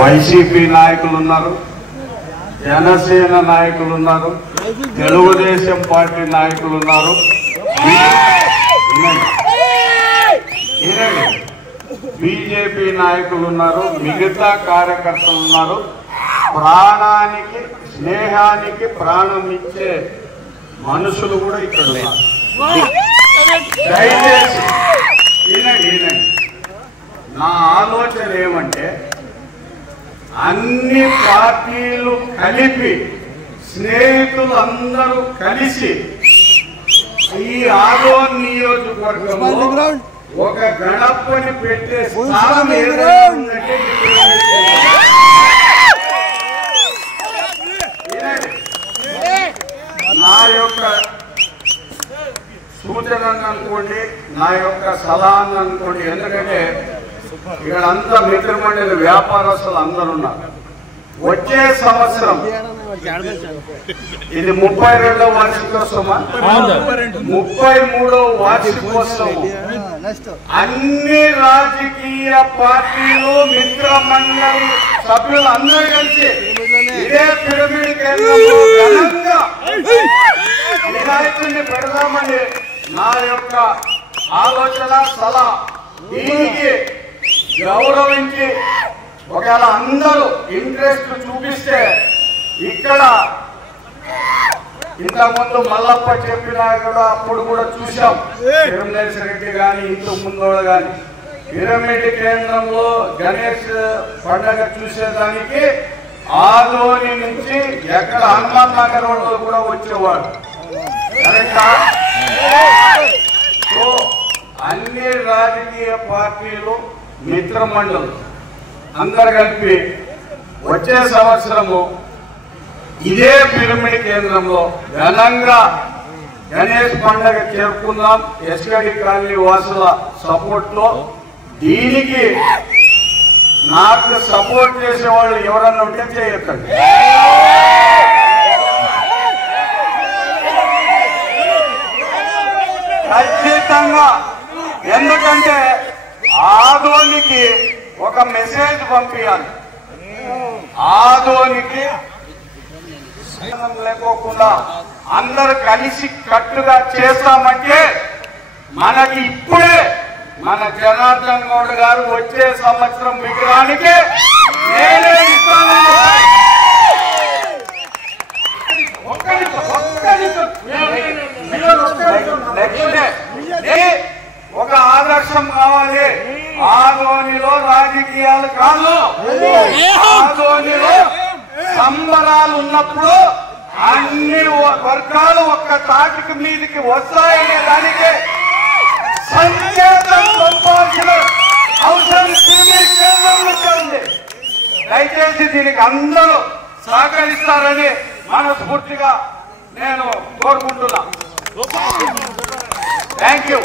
YCP నాయకులు ఉన్నారు, జనసేన నాయకులు ఉన్నారు, తెలుగుదేశం పార్టీ నాయకులు ఉన్నారు, బీజేపీ నాయకులు ఉన్నారు, మిగతా కార్యకర్తలు ఉన్నారు. ప్రాణానికి స్నేహానికి ప్రాణం ఇచ్చే మనుషులు కూడా ఇక్కడ ఉన్నారు. దయచేసి వినండి. నా ఆలోచన ఏమంటే అన్ని పార్టీలు కలిపి స్నేహితులు అందరూ కలిసి ఈ ఆదోన్ నియోజకవర్గంలో ఒక గణపని పెట్టే స్థానం ఏదంటే నా యొక్క సూచనను అనుకోండి, నా యొక్క సలహాన్ని అనుకోండి. ఎందుకంటే ఇక్కడ అంతా మిత్రమండలి వ్యాపారస్తులు అందరూ ఉన్నారు. వచ్చే సంవత్సరం ఇది 32వ వార్షికోత్సవం, 33వ వార్షికోత్సవం. అన్ని రాజకీయ పార్టీలు మిత్రమండలి సభ్యులు అందరూ కలిసి ఇదే పిరమిడ్ కేంద్రంలో ఘనంగా వినాయకుడిని పెడదామని నా యొక్క ఆలోచన సలహా. దీనికి గౌరవించి ఒకవేళ అందరూ ఇంట్రెస్ట్ చూపిస్తే ఇక్కడ ఇంతకుముందు మల్లప్ప చెప్పినా కూడా అప్పుడు కూడా చూసాం. తిరుమలేశ్వర రెడ్డి కానీ ఇంతకు ముందు కానీ పిరమిడ్ కేంద్రంలో గణేష్ పండుగ చూసేదానికి ఆదోని నుంచి ఎక్కడ హనుమాన్ నగర్ వాళ్ళు కూడా వచ్చేవాడు. సో అన్ని రాజకీయ పార్టీలు మిత్రమండలు అందరు కలిపి వచ్చే సంవత్సరము ఇదే పిరమిడ్ కేంద్రంలో ఘనంగా గణేష్ పండుగ జరుపుకుందాం. ఎస్కడి కాలనీ వాసుల సపోర్ట్ లో. దీనికి నాకు సపోర్ట్ చేసే వాళ్ళు ఎవరన్నా ఉంటే చేయొద్దండి. ఖచ్చితంగా. ఎందుకంటే ఆదోనికి ఒక మెసేజ్ పంపించాలి. ఆదోనికి లేకోకుండా అందరు కలిసి కట్టుగా చేస్తామంటే మనకి ఇప్పుడే మన జనార్దన్ గౌడ్ గారు వచ్చే సంవత్సరం విగ్రహానికి నేనే ఇస్తాను. ఒక ఆదర్శం కావాలి. ఆదోనిలో రాజకీయాలు కాదు, ఆదోనిలో సంబరాలు ఉన్నప్పుడు అన్ని వర్గాలు ఒక్క తాటికి మీదకి వస్తాయనే దానికి సంకేతం పంపాల్సిన అవసరం ఉంది. దయచేసి దీనికి అందరూ సహకరిస్తారని మనస్ఫూర్తిగా నేను కోరుకుంటున్నా. Thank you.